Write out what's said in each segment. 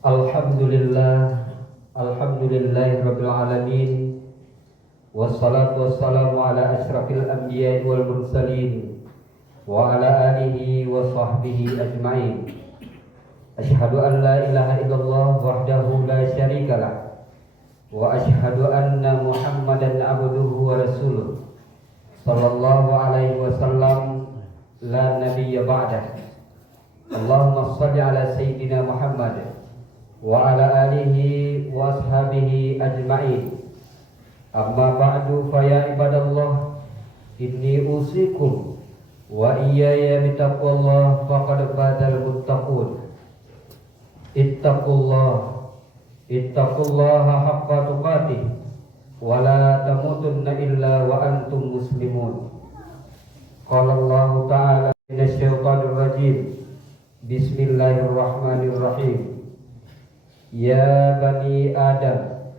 Alhamdulillah, alhamdulillahirabbil alamin. Wassalatu wassalamu ala asyrafil anbiya'i wal mursalin wa ala alihi wa sahbihi ajma'in. Asyhadu an la ilaha illallah wahdahu la syarikalah wa asyhadu anna Muhammadan abduhu wa rasuluh sallallahu alaihi wasallam la nabiyya ba'dah. Allahumma shalli ala sayyidina Muhammad wa ala alihi wa ashabihi ajma'in. Amma ba'du fa ya ibadallah, inni usikum wa iyaya bitaqwallah faqad fazal muttaqun. Ittaqullaha haqqa tuqatih wa la tamutunna illa wa antum muslimun. Qala Allah ta'ala minasyaitonir rajim. Bismillahirrahmanirrahim. Ya bani Adam,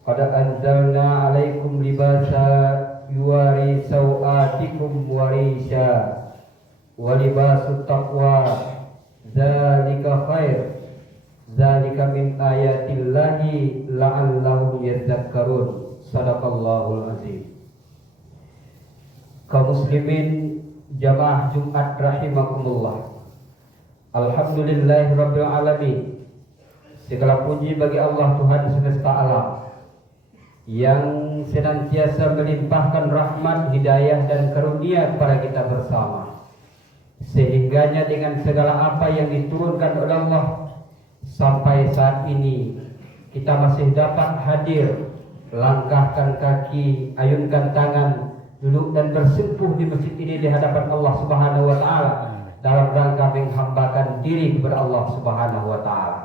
qad anzalna 'alaikum libasa yuwari sawatikum wa risha wa libasut taqwa dzalika khair, dzalika min ayatillahi la'allahum yadhakkarun. Shadaqallahul azim. Kaum muslimin jamaah Jumat rahimakumullah. Alhamdulillahirabbil alamin. Segala puji bagi Allah Tuhan semesta alam yang senantiasa melimpahkan rahmat, hidayah dan karunia kepada kita bersama, sehingganya dengan segala apa yang diturunkan oleh Allah sampai saat ini kita masih dapat hadir, langkahkan kaki, ayunkan tangan, duduk dan bersimpuh di masjid ini di hadapan Allah Subhanahu wa taala dalam rangka menghambakan diri kepada Allah Subhanahu wa taala.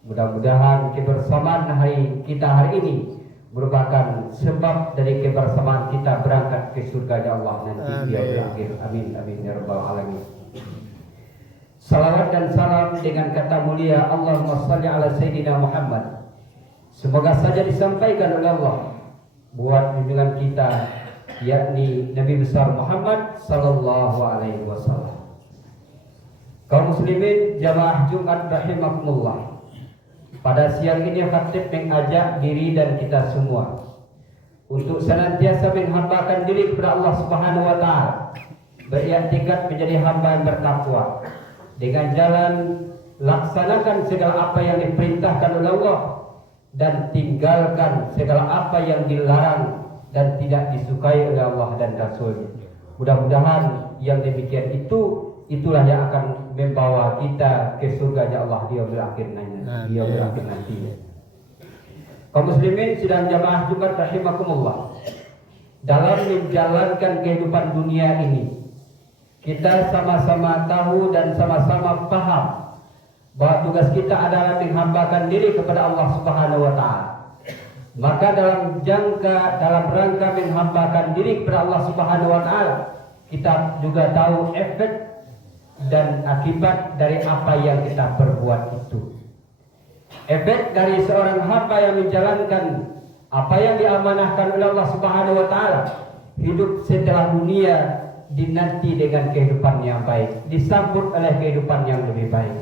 Mudah-mudahan kebersamaan kita hari ini merupakan sebab dari kebersamaan kita berangkat ke surga Allah nanti di akhir. Amin amin ya rabbal alamin. Salawat dan salam dengan kata mulia Allahumma shalli ala sayyidina Muhammad semoga saja disampaikan oleh Allah buat junjungan kita, yakni Nabi besar Muhammad sallallahu alaihi wasallam. Kaum muslimin jamaah Jumat rahimakumullah. Pada siang ini khatib mengajak diri dan kita semua untuk senantiasa menghambakan diri kepada Allah Subhanahu wa taala, beriktikad menjadi hamba yang bertakwa, dengan jalan laksanakan segala apa yang diperintahkan oleh Allah dan tinggalkan segala apa yang dilarang dan tidak disukai oleh Allah dan Rasul. Mudah-mudahan yang demikian itulah yang akan membawa kita ke surganya Allah di yaumil akhir nanti. Kaum muslimin sidang jamaah Jumat rahimakumullah, dalam menjalankan kehidupan dunia ini kita sama-sama tahu dan sama-sama paham bahwa tugas kita adalah menghambakan diri kepada Allah Subhanahu wa taala. Maka dalam rangka menghambakan diri kepada Allah Subhanahu wa taala, kita juga tahu efek dan akibat dari apa yang kita perbuat itu. Efek dari seorang hamba yang menjalankan apa yang diamanahkan oleh Allah Subhanahu wa taala, hidup setelah dunia dinanti dengan kehidupan yang baik, disambut oleh kehidupan yang lebih baik.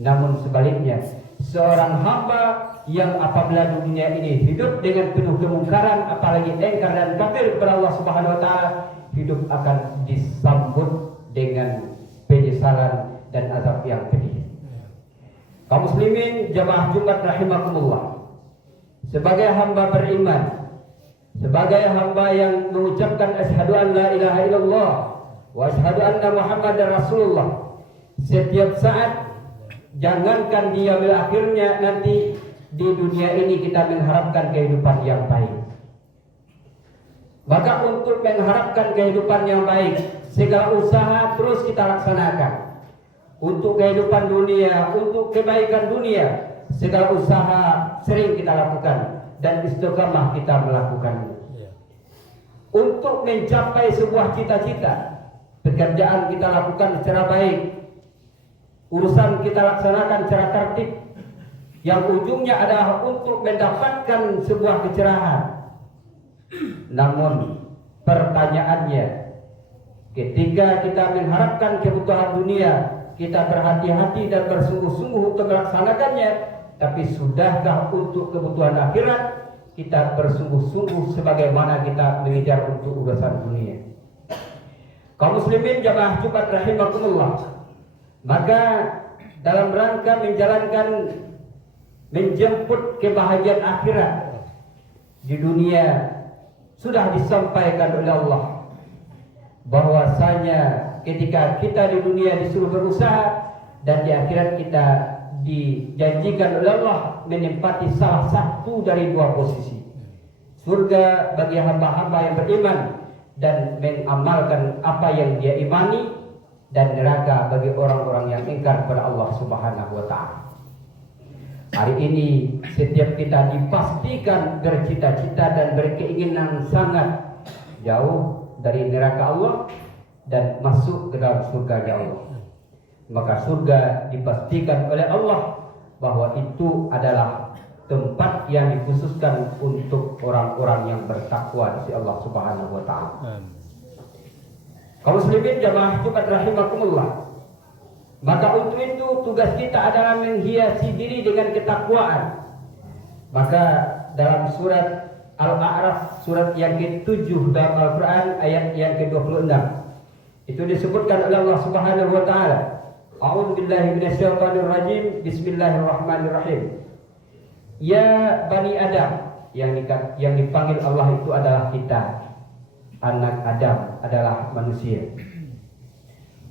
Namun sebaliknya, seorang hamba yang apabila dunia ini hidup dengan penuh kemungkaran, apalagi engkar dan kafir kepada Allah Subhanahu wa taala, hidup akan disambut dengan penyesalan dan azab yang pedih. Kaum muslimin jamaah Jumat rahimakumullah, sebagai hamba beriman, sebagai hamba yang mengucapkan asyhadu an la ilaha illallah wa asyhadu anna Muhammadar Rasulullah, setiap saat, jangankan di yaumil akhirnya nanti, di dunia ini kita mengharapkan kehidupan yang baik. Maka untuk mengharapkan kehidupan yang baik, segala usaha terus kita laksanakan. Untuk kehidupan dunia, untuk kebaikan dunia, segala usaha sering kita lakukan dan istiqamah kita melakukannya. Untuk mencapai sebuah cita-cita, pekerjaan kita lakukan secara baik, urusan kita laksanakan secara tertib, yang ujungnya adalah untuk mendapatkan sebuah kecerahan. Namun pertanyaannya, ketika kita mengharapkan kebutuhan dunia, kita berhati-hati dan bersungguh-sungguh untuk melaksanakannya, tapi sudahkah untuk kebutuhan akhirat kita bersungguh-sungguh sebagaimana kita mengejar untuk urusan dunia? Kaum muslimin jamaah Jumat rahimakumullah, maka dalam rangka menjemput kebahagiaan akhirat di dunia, sudah disampaikan oleh Allah bahwasanya ketika kita di dunia disuruh berusaha, dan di akhirat kita dijanjikan oleh Allah menempati salah satu dari dua posisi: surga bagi hamba-hamba yang beriman dan mengamalkan apa yang dia imani, dan neraka bagi orang-orang yang ingkar kepada Allah Subhanahu wa taala. Hari ini setiap kita dipastikan bercita-cita dan berkeinginan sangat jauh dari neraka Allah dan masuk ke dalam surga Allah. Maka surga dipastikan oleh Allah bahwa itu adalah tempat yang dikhususkan untuk orang-orang yang bertakwa di Allah Subhanahu wa taala. Kaum muslimin jamaah Jumat rahimakumullah, maka untuk itu tugas kita adalah menghiasi diri dengan ketakwaan. Maka dalam surat Al-A'raf, surat yang ke-7 dalam Al-Quran ayat yang ke-26, itu disebutkan oleh Allah Subhanahu wa taala, A'udzu billahi minasyaitonir rajim, bismillahirrahmanirrahim. Ya Bani Adam, yang dipanggil Allah itu adalah kita, anak Adam, adalah manusia.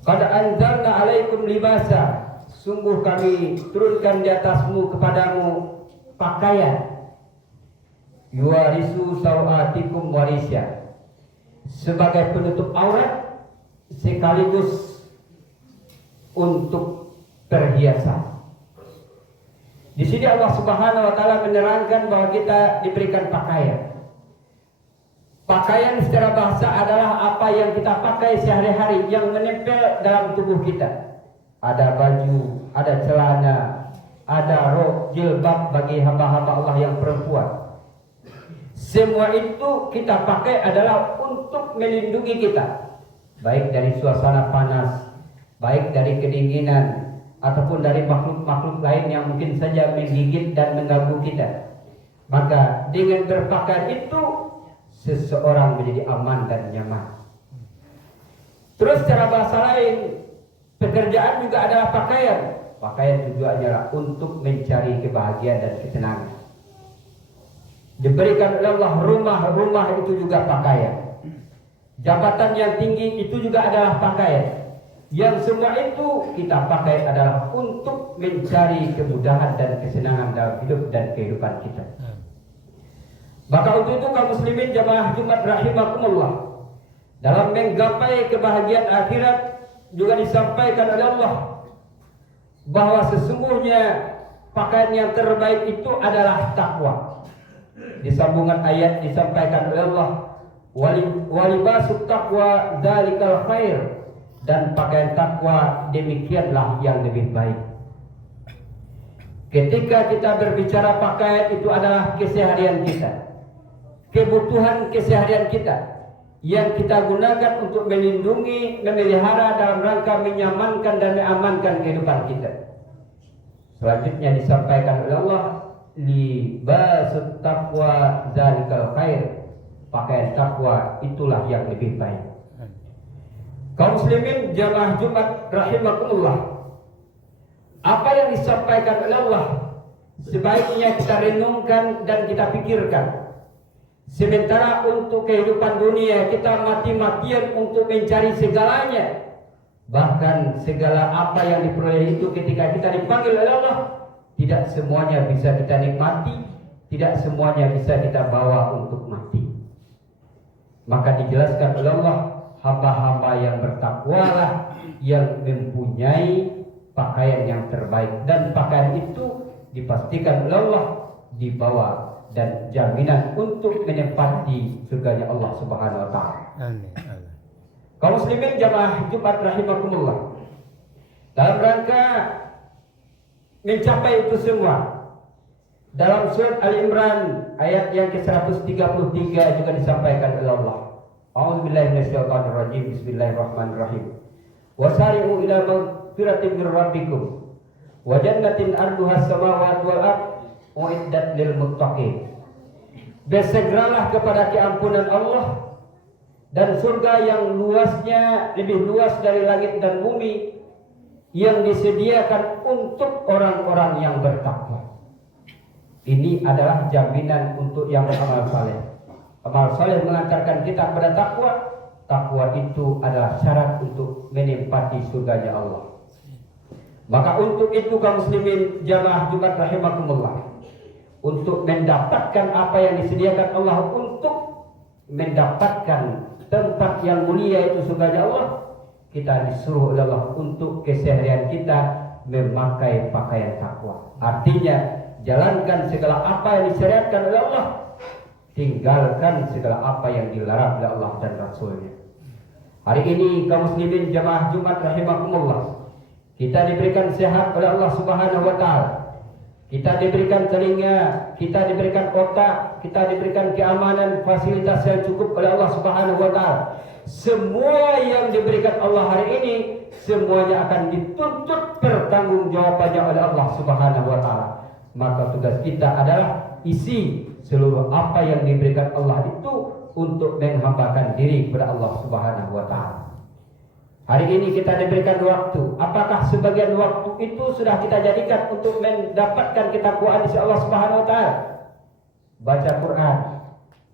Qad anzalna 'alaikum libasa, sungguh kami turunkan di atasmu kepadamu pakaian, yuwarisu sawatikum warisya, sebagai penutup aurat sekaligus untuk perhiasan. Di sini Allah Subhanahu wa taala menerangkan bahwa kita diberikan pakaian. Pakaian secara bahasa adalah apa yang kita pakai sehari-hari yang menempel dalam tubuh kita. Ada baju, ada celana, ada rok, jilbab bagi hamba-hamba Allah yang perempuan. Semua itu kita pakai adalah untuk melindungi kita, baik dari suasana panas, baik dari kedinginan, ataupun dari makhluk-makhluk lain yang mungkin saja menggigit dan mengganggu kita. Maka dengan berpakaian itu seseorang menjadi aman dan nyaman. Terus secara bahasa lain, pekerjaan juga adalah pakaian. Pakaian tujuannya adalah untuk mencari kebahagiaan dan ketenangan. Diberikan oleh Allah rumah itu juga pakaian. Jabatan yang tinggi itu juga adalah pakaian. Yang semua itu kita pakai adalah untuk mencari kemudahan dan kesenangan dalam hidup dan kehidupan kita. Maka untuk itu kaum muslimin jamaah Jumat rahimakumullah, dalam menggapai kebahagiaan akhirat juga disampaikan oleh Allah bahwa sesungguhnya pakaian yang terbaik itu adalah takwa. Di sambungan ayat disampaikan oleh Allah, walibasut taqwa dzalikal khair, dan pakaian takwa demikianlah yang lebih baik. Ketika kita berbicara pakaian, itu adalah keseharian kita, kebutuhan keseharian kita yang kita gunakan untuk melindungi, memelihara dalam rangka menyamankan dan mengamankan kehidupan kita. Selanjutnya disampaikan oleh Allah, libasut taqwa dzalikal khair, pakaian takwa itulah yang lebih baik. Kaum muslimin jamaah Jumat rahimakumullah, apa yang disampaikan oleh Allah sebaiknya kita renungkan dan kita pikirkan. Sementara untuk kehidupan dunia kita mati-matian untuk mencari segalanya, bahkan segala apa yang diperoleh itu ketika kita dipanggil oleh Allah, tidak semuanya bisa kita nikmati, tidak semuanya bisa kita bawa untuk mati. Maka dijelaskan oleh Allah, hamba-hamba yang bertakwalah yang mempunyai pakaian yang terbaik, dan pakaian itu dipastikan oleh Allah dibawa dan jaminan untuk menempati surganya Allah Subhanahu wa taala. Amin. Kaum muslimin jamaah Jumat rahimakumullah, dalam rangka mencapai itu semua, dalam surat Al-Imran ayat yang ke-133 juga disampaikan oleh Allah, A'udzu billahi minasyaitonir rajim, bismillahirrahmanirrahim. Wasari'u ila magfiratin mir rabbikum wa jannatin arduha samawati wal ard uiddat lil muttaqin. Bersegeralah kepada keampunan Allah dan surga yang luasnya lebih luas dari langit dan bumi, yang disediakan untuk orang-orang yang bertakwa. Ini adalah jaminan untuk yang beramal saleh. Amal saleh mengantarkan kita pada takwa. Takwa itu adalah syarat untuk menempati surganya Allah. Maka untuk itu kaum muslimin jamaah Jumat rahimakumullah, untuk mendapatkan apa yang disediakan Allah, untuk mendapatkan tempat yang mulia itu surganya Allah, kita disuruh oleh Allah untuk keseharian kita memakai pakaian takwa. Artinya jalankan segala apa yang disyariatkan oleh Allah, tinggalkan segala apa yang dilarang oleh Allah dan Rasulnya. Hari ini kaum muslimin jamaah Jumat rahimakumullah, kita diberikan sehat oleh Allah Subhanahu wa taala. Kita diberikan telinga, kita diberikan otak, kita diberikan keamanan, fasilitas yang cukup oleh Allah Subhanahu wa taala. Semua yang diberikan Allah hari ini semuanya akan dituntut pertanggungjawabannya oleh Allah Subhanahu wa taala. Maka tugas kita adalah isi seluruh apa yang diberikan Allah itu untuk menghambakan diri kepada Allah Subhanahu wa taala. Hari ini kita diberikan waktu. Apakah sebagian waktu itu sudah kita jadikan untuk mendapatkan ketakwaan di Allah Subhanahu wa taala? Baca Quran,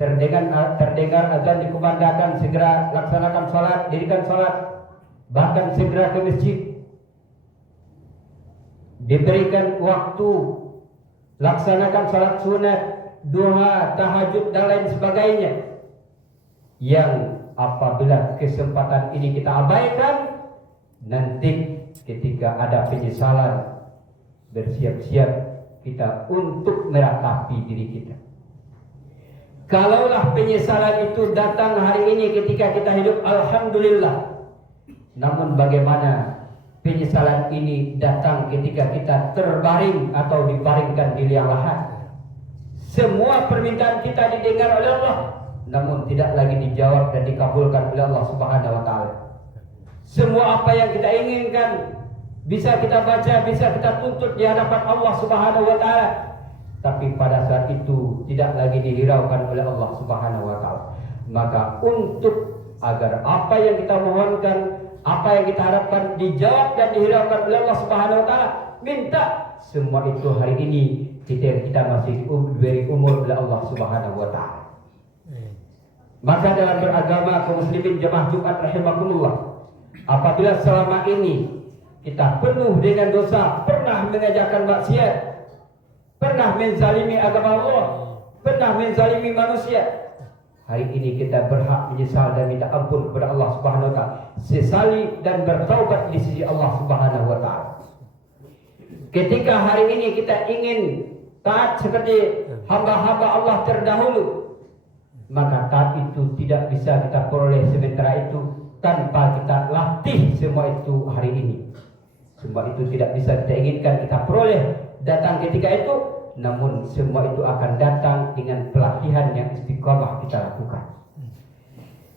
terdengar azan dikumandangkan, segera laksanakan salat, dirikan salat, bahkan segera ke masjid. Diberikan waktu, laksanakan salat sunat, duha, tahajud dan lain sebagainya. Yang apabila kesempatan ini kita abaikan, nanti ketika ada penyesalan, bersiap-siap kita untuk meratapi diri kita. Kalaulah penyesalan itu datang hari ini ketika kita hidup, alhamdulillah. Namun bagaimana penyesalan ini datang ketika kita terbaring atau dibaringkan di liang lahat? Semua permintaan kita didengar oleh Allah, namun tidak lagi dijawab dan dikabulkan oleh Allah Subhanahu wa taala. Semua apa yang kita inginkan bisa kita baca, bisa kita tuntut di hadapan Allah Subhanahu wa taala, tapi pada saat itu tidak lagi dihiraukan oleh Allah Subhanahu wa taala. Maka untuk agar apa yang kita mohonkan, apa yang kita harapkan dijawab dan dihiraukan oleh Allah Subhanahu wa taala, minta semua itu hari ini kita masih diberi umur oleh Allah Subhanahu wa taala. Maka dalam beragama kaum muslimin jamaah Jumat rahimakumullah, apabila selama ini kita penuh dengan dosa, pernah mengajarkan maksiat, pernah menzalimi agama Allah, pernah menzalimi manusia, hari ini kita berhak menyesal dan minta ampun kepada Allah Subhanahu wa taala, sesali dan bertaubat di sisi Allah Subhanahu wa taala. Ketika hari ini kita ingin taat seperti hamba-hamba Allah terdahulu, maka taat itu tidak bisa kita peroleh sementara itu tanpa kita latih semua itu hari ini. Semua itu tidak bisa kita inginkan kita peroleh datang ketika itu, namun semua itu akan datang dengan pelatihan yang istiqomah kita lakukan.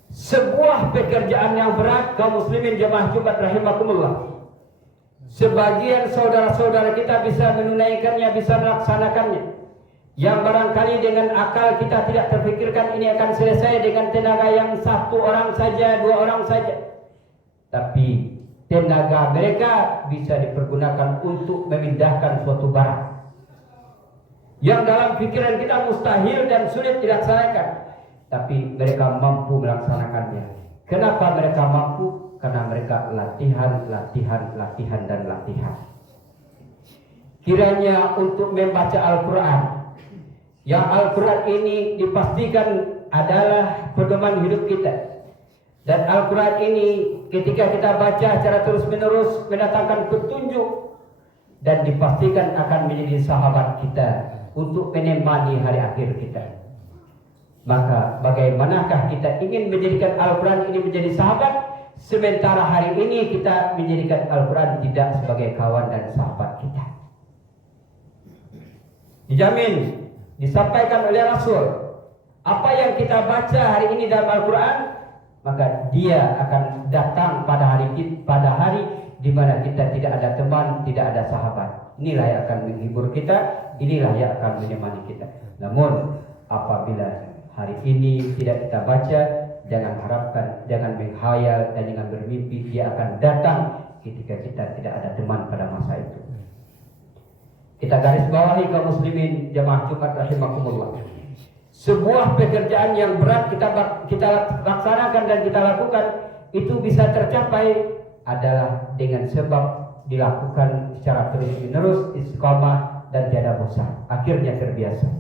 Sebuah pekerjaan yang berat kaum muslimin jamaah Jumat rahimakumullah. Sebagian saudara-saudara kita bisa menunaikannya, bisa melaksanakannya. Yang barangkali dengan akal kita tidak terfikirkan ini akan selesai dengan tenaga yang satu orang saja, dua orang saja. Tapi tenaga mereka bisa dipergunakan untuk memindahkan suatu barang yang dalam pikiran kita mustahil dan sulit dilaksanakan, tapi mereka mampu melaksanakannya. Kenapa mereka mampu? Karena mereka latihan, dan latihan. Kiranya untuk membaca Al-Quran, yang Al-Quran ini dipastikan adalah pedoman hidup kita. Dan Al-Quran ini ketika kita baca secara terus-menerus mendatangkan petunjuk dan dipastikan akan menjadi sahabat kita untuk menemani hari akhir kita. Maka bagaimanakah kita ingin menjadikan Al-Quran ini menjadi sahabat, sementara hari ini kita menjadikan Al-Quran tidak sebagai kawan dan sahabat kita? Dijamin, disampaikan oleh Rasul, apa yang kita baca hari ini dalam Al-Quran, maka dia akan datang pada hari di mana kita tidak ada teman, tidak ada sahabat. Inilah yang akan menghibur kita, inilah yang akan menemani kita. Namun apabila hari ini tidak kita baca, jangan harapkan, jangan menghayal dan jangan bermimpi dia akan datang ketika kita tidak ada teman pada masa itu. Kita garis bawahi kaum muslimin jamaah Jumat rahimakumullah. Sebuah pekerjaan yang berat kita laksanakan dan kita lakukan itu bisa tercapai adalah dengan sebab dilakukan secara terus-menerus, istiqamah dan tiada bosan. Akhirnya terbiasa.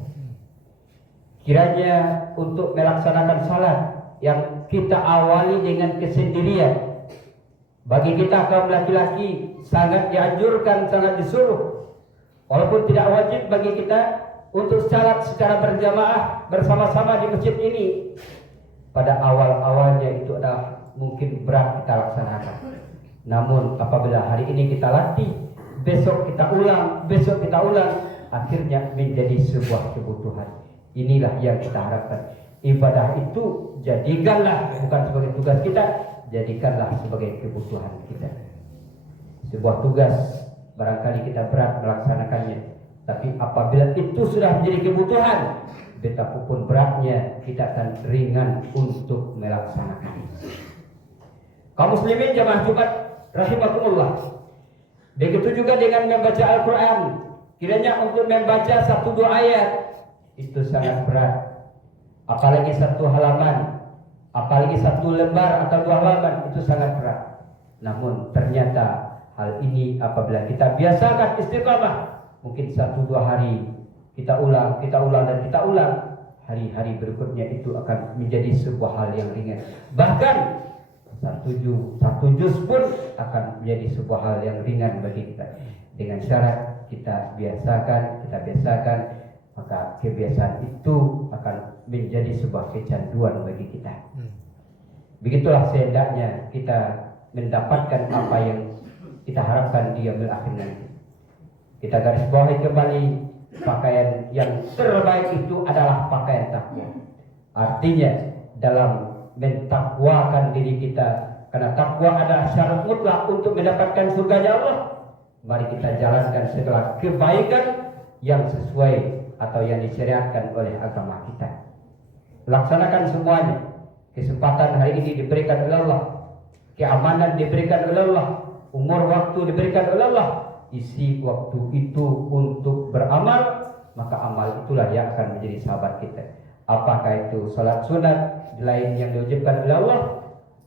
Kiranya untuk melaksanakan salat yang kita awali dengan kesendirian, bagi kita kaum laki-laki sangat dianjurkan, sangat disuruh, walaupun tidak wajib bagi kita untuk salat secara berjamaah bersama-sama di masjid ini. Pada awal-awalnya itu adalah mungkin berat kita laksanakan. Namun apabila hari ini kita latih, besok kita ulang, akhirnya menjadi sebuah kebutuhan. Inilah yang kita harapkan. Ibadah itu jadikanlah bukan sebagai tugas kita, jadikanlah sebagai kebutuhan kita. Sebuah tugas barangkali kita berat melaksanakannya, tapi apabila itu sudah menjadi kebutuhan, betapapun beratnya kita akan ringan untuk melaksanakannya. Kaum muslimin jamaah Jumat rahimakumullah. Begitu juga dengan membaca Al-Quran. Kiranya untuk membaca 1-2 ayat itu sangat berat. Apalagi 1 halaman, apalagi 1 lembar atau 2 halaman, itu sangat berat. Namun ternyata hal ini apabila kita biasakan istiqamah, mungkin 1-2 hari kita ulang, hari-hari berikutnya itu akan menjadi sebuah hal yang ringan. Bahkan satu juz pun akan menjadi sebuah hal yang ringan bagi kita. Dengan syarat kita biasakan, maka kebiasaan itu akan menjadi sebuah kecanduan bagi kita. Begitulah sehendaknya kita mendapatkan apa yang kita harapkan di yaumil akhir nanti. Kita garis bawahi kembali, pakaian yang terbaik itu adalah pakaian takwa. Artinya dalam mentakwakan diri kita, karena takwa adalah syarat mutlak untuk mendapatkan surganya Allah. Mari kita jalankan segala kebaikan yang sesuai atau yang disyariatkan oleh agama kita. Laksanakan semuanya. Kesempatan hari ini diberikan oleh Allah, keamanan diberikan oleh Allah, umur waktu diberikan oleh Allah. Isi waktu itu untuk beramal, maka amal itulah yang akan menjadi sahabat kita. Apakah itu salat sunat lain yang diwajibkan oleh Allah,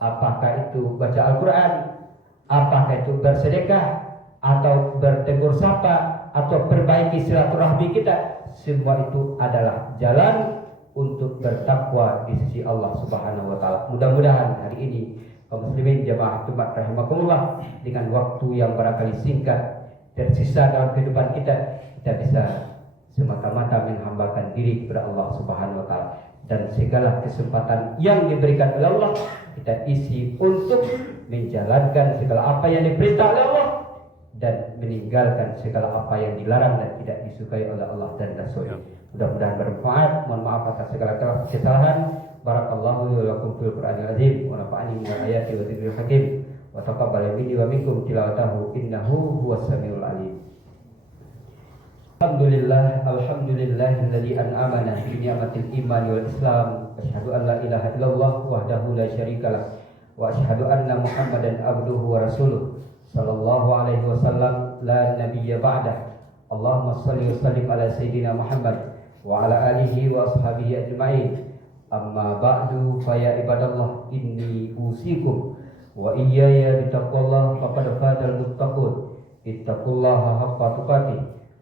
apakah itu baca Al-Quran, apakah itu bersedekah atau bertegur sapa atau perbaiki silaturahmi kita, semua itu adalah jalan untuk bertakwa di sisi Allah Subhanahu wa taala. Mudah-mudahan hari ini kaum muslimin jamaah Jumat rahimakumullah, dengan waktu yang barangkali singkat tersisa dalam kehidupan kita bisa semata-mata menghambakan diri kepada Allah Subhanahu wa taala, dan segala kesempatan yang diberikan oleh Allah kita isi untuk menjalankan segala apa yang diperintah oleh Allah dan meninggalkan segala apa yang dilarang dan tidak disukai oleh Allah dan Rasul-Nya. Mudah-mudahan bermanfaat. Mohon maaf atas segala kesalahan. Barakallahu li wa lakum fil Qur'anil azim wa nafa'ani minal ayati wa dzikril hakim wa taqabbal minni wa minkum tilawatahu innahu huwas samiul alim. Alhamdulillahilladzi an'amana bi ni'matil iman wal islam. Asyhadu an la ilaha illallah wahdahu la syarikalah wa asyhadu anna Muhammadan abduhu wa rasuluh sallallahu alaihi wasallam la nabiyya ba'dah. Allahumma shalli wa sallim ala sayyidina Muhammad wa ala alihi wa ashabihi ajma'in. Amma ba'du fa ya ibadallah inni usikum wa iyaya bitaqwallah faqad fazal muttaqun. Ittaqullaha haqqa tuqatih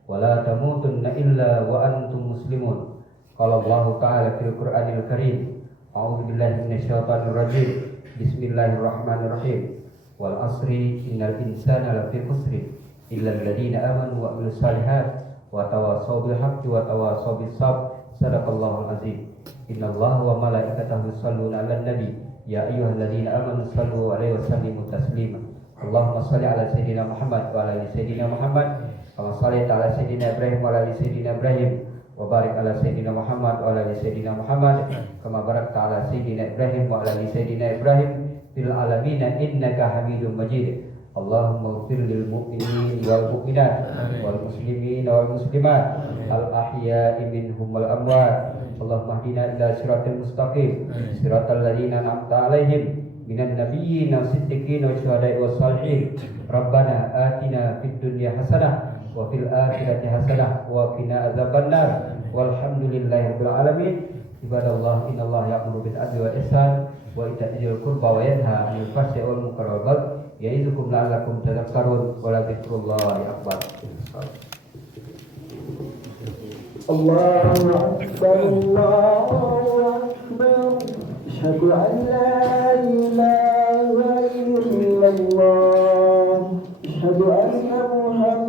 wa la tamutunna illa wa antum muslimun. Qala Allah ta'ala fil Qur'anil Karim, a'udzu billahi minasyaitonir rajim. Bismillahirrahmanirrahim. Wal asri innal insana lafi khusri illa alladziina amanu wa 'amilus shalihat wa tawassaw bil haqqi wa tawassaw bis sabr. Shadaqallahul azim. Innallaha wa malaikatahu yusholluna 'alan nabi ya ayyuhalladzina amanu shallu 'alaihi wa sallimu taslima. Allahumma shalli 'ala sayyidina Muhammad wa 'ala ali sayyidina Muhammad kama shallaita 'ala sayyidina Ibrahim wa 'ala ali sayyidina Ibrahim wa barik 'ala sayyidina Muhammad wa 'ala ali sayyidina Muhammad kama barakta 'ala sayyidina Ibrahim wa 'ala ali sayyidina Ibrahim fil alamin innaka Hamidum Majid. Allahumma ighfir lil mu'minin wal mu'minat wal muslimin wal muslimat al ahya'i minhum wal amwat. Allahumma hdina ila siratal mustaqim siratal ladzina an'amta 'alaihim minan nabiyyin was-siddiqin wasyuhada'i was-shalihin. Rabbana atina fid dunya hasanah wa fil akhirati hasanah wa qina adzabannar. Walhamdulillahi rabbil alamin. Ibadallah, innallaha ya'muru bil adli wal ihsan wa ita'i dzil qurba wa yanha 'anil fahsya'i wal munkari wal baghi ya'idukum la'allakum tadhakkarun wa la dzikrullahi akbar. Allahu akbar, Allahu akbar. Asyhadu an la ilaha illallah. Asyhadu anna Muhammadan